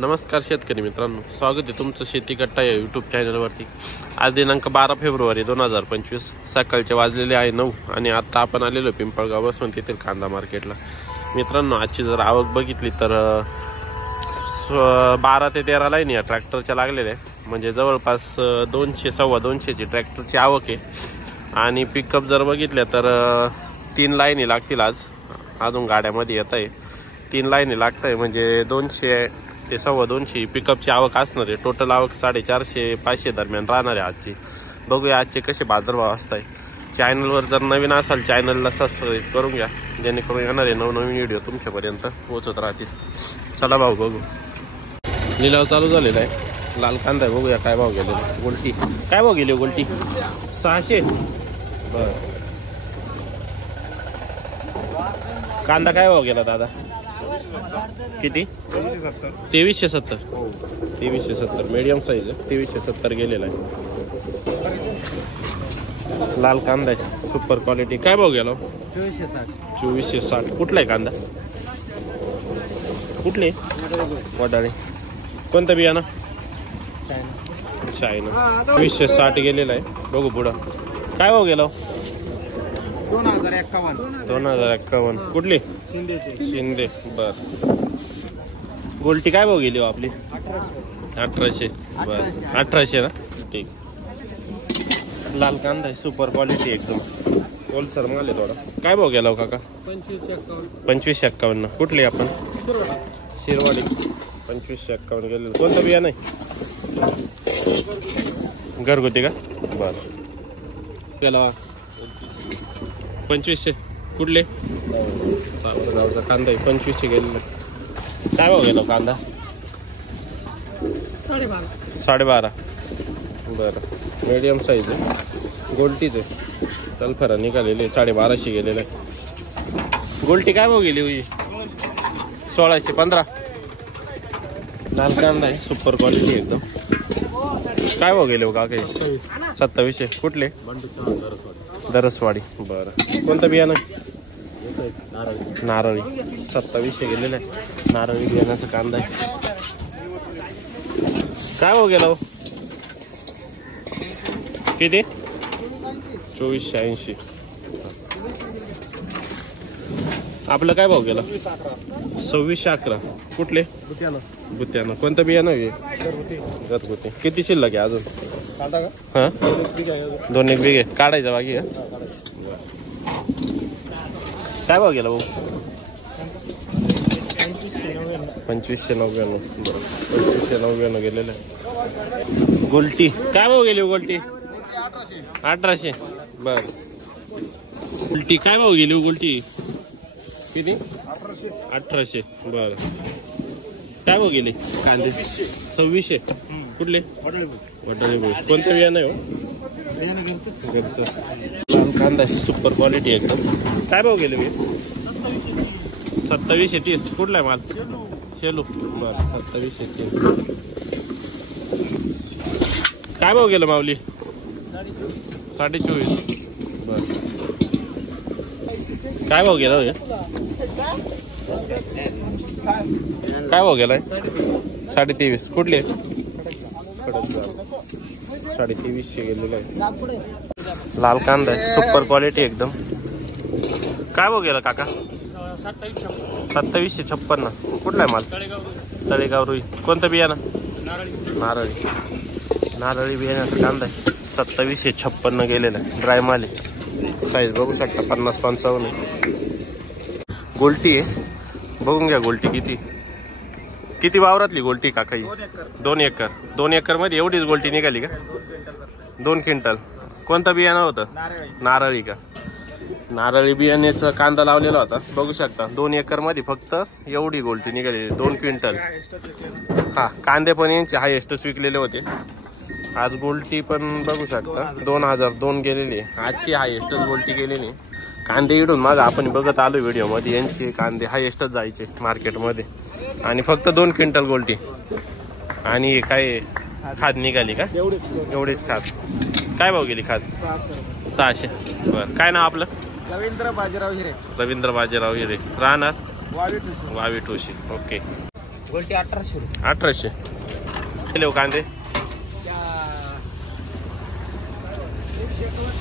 नमस्कार शेतकरी मित्रांनो, स्वागत आहे तुमचं शेती कट्टा या यूट्यूब चॅनलवरती। आज दिनांक 12 फेब्रुवारी 2025 सकाळचे वाजलेले आहे 9 आणि आता आपण आलेलो पिंपळगाव वसंत येथील कांदा मार्केटला। मित्रांनो, आजची जर आवक बघितली तर 12 ते 13 लाईन या ट्रॅक्टरच्या लागलेल्या आहे, म्हणजे जवळपास 200 सव्वा 200 ची ट्रॅक्टरची आवक आहे। आणि पिकअप जर बघितल्या तर 3 लाईनी लागतील। आज अजून गाड्यामध्ये येत आहे 3 लाईनी लागत आहे, म्हणजे 200 ते सव्वा 200 पिकअपची आवक असणार आहे। टोटल आवक 450-500 दरम्यान राहणार आहे आजची। बघूया आजचे कसे बाजारभाव असत आहे। चॅनलवर जर नवीन असाल चॅनलला सबस्क्राईब करून घ्या, जेणेकरून येणारे नवनवीन व्हिडिओ तुमच्यापर्यंत पोहोचत राहतील। चला भाऊ बघू, लिलाव चालू झालेला आहे। लाल कांदा आहे, बघूया काय भाव गेलेला। गोल्टी काय भाव गेली? गोल्टी 600। बर, कांदा काय भाव गेला दादा? किती? 2370। 2370 मीडियम साईज आहे, 2370 गेलेला आहे। लाल कांदा आहे, सुपर क्वालिटी। काय भाव गेला? 2460। कुठला आहे कांदा? कुठले? वडाळे। कोणतं बियाणं? चायना। 2060 गेलेला आहे। बघू पुढं काय भाव गेला? 2051। कुठली? शिंदे। बर, गोल्टी काय भाव गेली हो आपली? 1800। बर, 1800 ना, ठीक। लाल कांदा आहे, सुपर क्वालिटी एकदम होलसेल माल आहे थोडा। काय भाव गेला हो काका? 2551। कुठली आपण? शिरवाडी। 2551 गेले। कोणतं बियाणं आहे? घरगुती का? बर, गेला 2500। कुठले? गावचा कांदा आहे, 2500 गेलेला। काय भाव गेला कांदा? 12.5। बरं, मीडियम साईज आहे, गोल्टीच आहे, तलफरा निघालेले 1250 गेलेलं आहे। गोल्टी काय भाव गेली हुई? 1615। लाल कांदा आहे, सुपर क्वालिटी एकदम। काय भाव गेले हो काका? 2700। कुठले? दरसवाडी। बरं, कोणतं बियाणं? नारळी। 2700 गेलेलं आहे, नारळी बियाण्याचा कांदा आहे। काय भाव गेला हो? किती? 2480। आपलं काय भाव गेला? 2611। कुठले? गुत्यानं। कोणतं बियाणं आहे? घरगुती। किती शिल्लक आहे अजून? हा, 2-1 बिघे काढायचं बाकी आहे। काय भाव गेला भाऊ? 2599। बरं, 2599 गेलेलं आहे। गोल्टी काय भाव गेली? गोल्टी 1800। बर, गोल्टी काय भाव गेली? गोल्टी किती? 1800। बर, काय भाव गेली? कांदे 2600। कुठले? वडाळे। कोणतं बियाणं आहे? घरचं। लाल कांदा सुपर क्वालिटी एकदम। काय भाव गेले? 2730। कुठला आहे माल? शेलू। बर, 2730। काय भाव गेलं माऊली? 24.5। बर, काय भाव गेला? काय भाव गेलाय? 23.5। कुठले? 2300 गेलेलं आहे। लाल कांदा आहे, सुपर क्वालिटी एकदम। काय भाव गेला काका? 2756। कुठला आहे माल? तळेगाव रुई। कोणतं बियाणं? नारळी। नारळी बियाण्याचा कांदा आहे, 2756 गेलेला आहे। ड्राय माल आहे, साईज बघू शकता 50-55 आहे। गोल्टी आहे, बघून घ्या गोल्टी किती। किती वावरातली गोल्टी काका ही? 2 एकर। 2 एकर मध्ये एवढीच गोल्टी निघाली का? 2 क्विंटल। कोणतं बियाणं होतं? नारळी का? नारळी बियाण्याचा कांदा लावलेला होता, बघू शकता 2 एकर मध्ये फक्त एवढी गोल्टी निघालेली, 2 क्विंटल। हा, कांदे पण यांचे हायेस्टच विकलेले होते। आज गोल्टी पण बघू शकता 2002 गेलेली, आजची हायेस्टच गोल्टी गेलेली। कांदे इडून मग आपण बघत आलो व्हिडिओ मध्ये, यांचे कांदे हायेस्टच जायचे मार्केटमध्ये, आणि फक्त 2 क्विंटल गोल्टी। आणि काय खाद निघाली का? एवढीच खाद। काय भाव गेली खाद? 600। बरं, काय नाव आपलं? रवींद्र बाजीराव हिरे। रवींद्र बाजीराव हिरे, राहणार वावी ठोशी। ओके, गोल्टी 1800 रुपये. 1800 किलो कांदे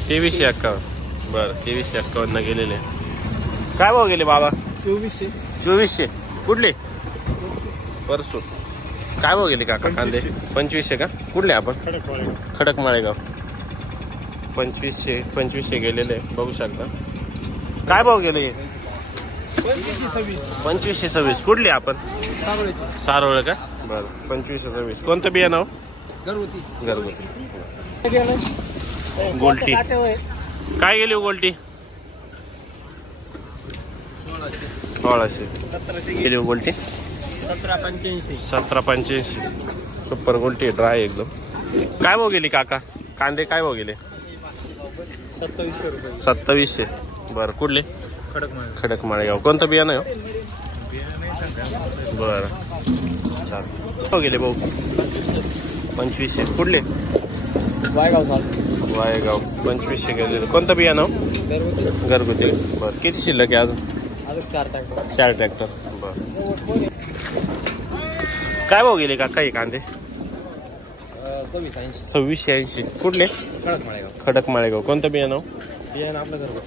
2351. बरं 2351 गेलेले. काय भाव गेले बाबा? 2400. कुठले? परसू. काय भाव गेले काका कांदे? 2500 का? कुठले आपण? खडक माळेगाव. 2500 गेलेले बघू शकता. काय भाव गेले? 2526. कुठले आपण? सारोळ का? बरं 2526. कोणतं बियाणं? घरगुती. गोल्टी काय गेली गोल्टी? 1600 गेली गोल्टी. 1785. सुपर गोल्टी ड्राय एकदम. काय भाव गेली काका कांदे? काय भाव गेले? 2700. बरं कुठले? खडक माळेगाव. कोणतं बियाणं आहे? बरं चालेल. गेले भाऊ 2500. कुठले? वायगाव 2500 गेले. कोणतं बियाणं? घरगुती. बरं किती शिल्लक आहे अजून? 4 ट्रॅक्टर. बरं काय भाव गेले काका हे कांदे? 2680. कुठले? खडक माळेगाव. कोणतं बियाणं? आपलं घरगुती.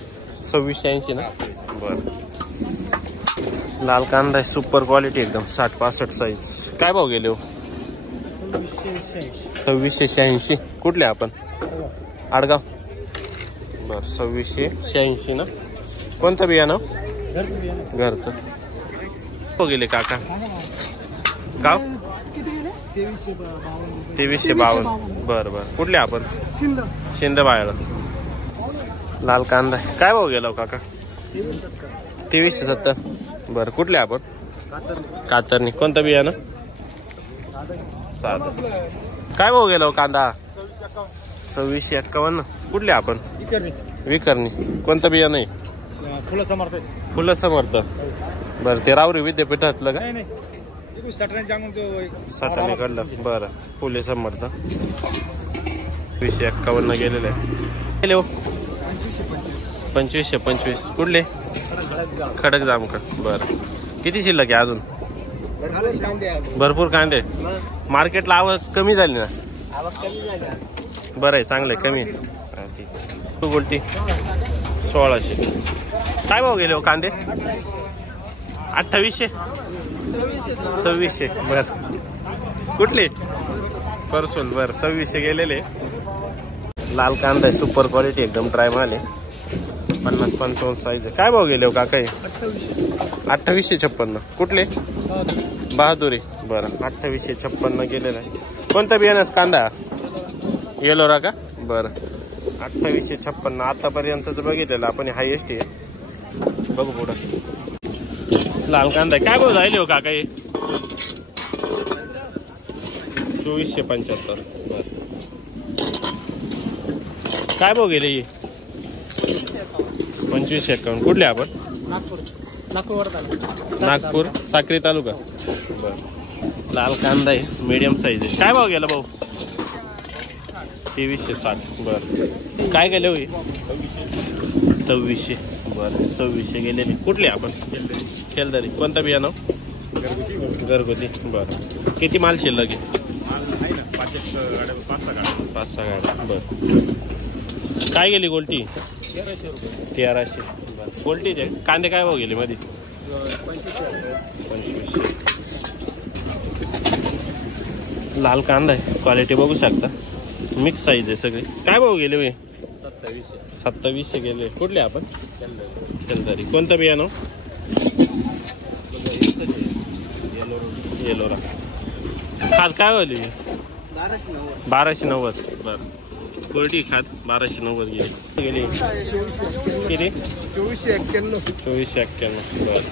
2680 ना? बरं लाल कांदा आहे सुपर क्वालिटी एकदम 60-65 साईज. काय भाव गेले हो? 2686. कुठले आपण? आडगाव. बरं 2686 ना? कोणतं बियाणं? घरचं. हो गेले काका गाव? 2352. बरं बरं कुठले आपण? शिंद बाळा. लाल कांदा काय भाव गेला काका? 2370. बरं कुठले आपण? कातरणी. कोणतं बियाणं? साधं. काय भाव गेला कांदा? 2651. कुठले आपण? विकरणी. कोणतं बियाणं आहे? फुलं समर्थ. बरं ते रावरी विद्यापीठातलं का? सटाणे कडलं. बरं फुले समर्थ 251 गेलेलं आहे. 2525. कुठले? खडक जामकर. बरं किती शिल्लक आहे अजून? भरपूर कांदे. मार्केटला आवक कमी झाली ना? बरं आहे चांगलं आहे कमी आहे. गोल्टी 1600. काय भाव गेले हो कांदे? 2800. 2600. बर कुठले? परसून. बरं 2600 गेलेले. लाल कांदा आहे सुपर क्वालिटी एकदम ड्राय माल आहे. 50-55 साईज आहे. काय भाव गेले हो काका? 2856. कुठले? बहादुरी. बरं 2856 गेलेला आहे. कोणता बियाणं कांदा? येलोरा का? बरं 2856. आतापर्यंतच बघितलेलं आपण हायेस्ट आहे. बघू पुढं. लाल कांदा काय भाव जायले हो काका? 2475. बरं काय भाव गेले? 2551. कुठले आपण? नागपूर साक्री तालुका. बरं लाल कांदा आहे मीडियम साईज आहे. काय भाव गेला भाऊ? 2360. बरं काय गेले हो? 2600. बरं 2600 गेलेले. कुठले आपण? खेलदारी. कोणता बियाणं? घरगुती. बरं किती माल शिल्लक आहे? 5-6 गाड्या. बरं काय गेली गोल्टी? 1300. बरं गोल्टीचे कांदे काय भाव गेले मध्ये? 2500. लाल कांदा आहे क्वालिटी बघू शकता. मिक्स साईज आहे सगळी. काय भाव गेले? 2700 गेले. कुठले आपण? खेलदारी. कोणतं बियाणं? येलोरा. खाद काय होईल? 1290. बरं कोरडी खाद 1290 गेली. किती? 2451. बरं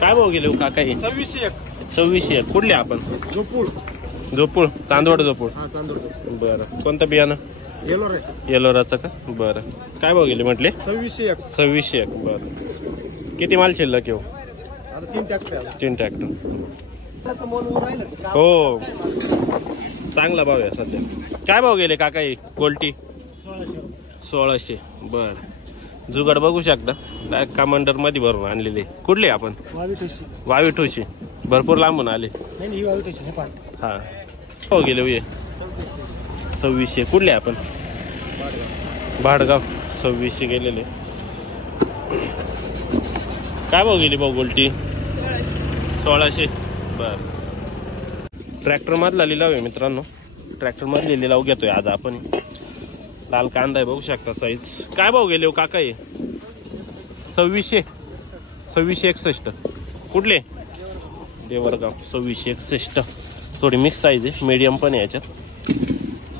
काय भाव गेले काका? 2601. कुठले आपण? जोपूळ. चांदवड जोपूळ. बरं कोणतं बियाणं? येलोराचं का? बरं काय भाव गेले म्हटले? 2601. बरं किती माल शिल्लक येऊ? 3 ट्रॅक्टर. हो चांगला भाव आहे सध्या. काय भाव गेले काका? गोल्टी 1600. बरं जुगाड बघू शकता, डायरेक्ट कमांडर मध्ये भरून आणलेले. कुठले आपण? वावी ठोशी. भरपूर लांबून आले. हा हो गेले ये 2600. कुठले आपण? भाडगाव. 2600 गेलेले. काय भाव गेली भाऊ गोल्टी? 1600. बर. ट्रॅक्टर मधला लिलाव आहे मित्रांनो. ट्रॅक्टर मधले लिलाव घेतोय आज आपण. लाल कांदा आहे बघू शकता साईज. काय भाव गेले हो काका? हे 2600. 2661. कुठले? देवरगाव. 2661. थोडी मिक्स साईज आहे, मीडियम पण आहे याच्यात.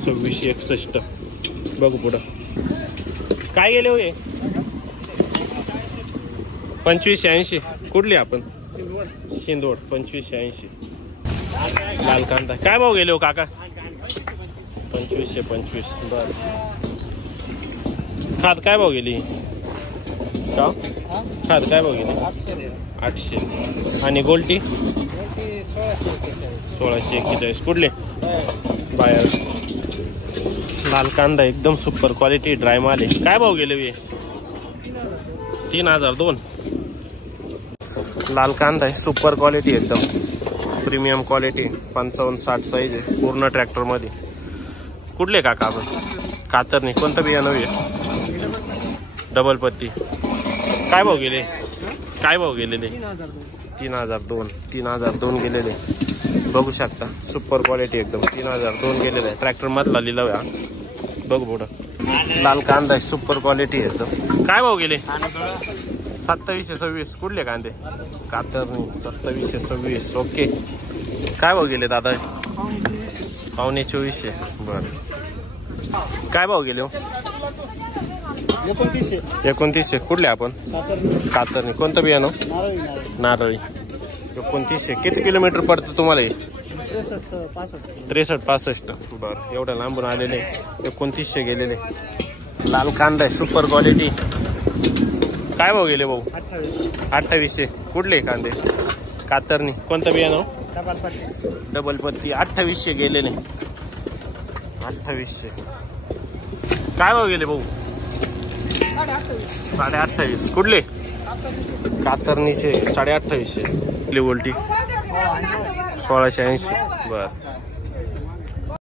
2661. बघू पुढं काय गेले हो? 2580. कुठली आपण? शिंदवड. 2580. लाल कांदा. काय भाव गेले हो काका? 2525. बर. खाद काय भाव गेली? का खाद काय भाव गेली? 800. आणि गोल्टी? 1641. कुठले? बायर. लाल कांदा एकदम सुपर क्वालिटी ड्राय माल आहे. काय भाव गेले? 3002. लाल कांदा आहे, सुपर क्वालिटी एकदम प्रीमियम क्वालिटी. 55-60 साईज आहे, पूर्ण ट्रॅक्टर मध्ये. कुठले काका आपण? कातरणी. कोणतं बियाणं आहे? डबल पत्ती. काय भाव गेले? काय भाव गेलेले? 3002. 3002 गेलेले. बघू शकता सुपर क्वालिटी एकदम. 3002 गेलेले आहे. ट्रॅक्टर मधला लिलाव आहे. बघू पुढं. लाल कांदा आहे, सुपर क्वालिटी एकदम. काय भाव गेले? 2726. कुठले कांदे? कातरणी. 2726. ओके. काय भाव गेले दादा? 2400. बर. काय भाव गेले हो? 2900. कुठले आपण? कातरणी. कोणतं बियाणं? नारळी. 2900. किती किलोमीटर पडतं तुम्हाला हे? 63-65. बर. एवढ्या लांबून आलेले. 2900 गेलेले. लाल कांदा आहे, सुपर क्वालिटी. काय भाव गेले भाऊ? 2800. कुठले कांदे? कातरणी. कोणतं बियाणं? डबल पत्ती. 2800 गेलेले. 2800. काय भाव गेले भाऊ? 28.5. कुठले? कातरणीचे. 28.5. गोल्टी 1680. बर.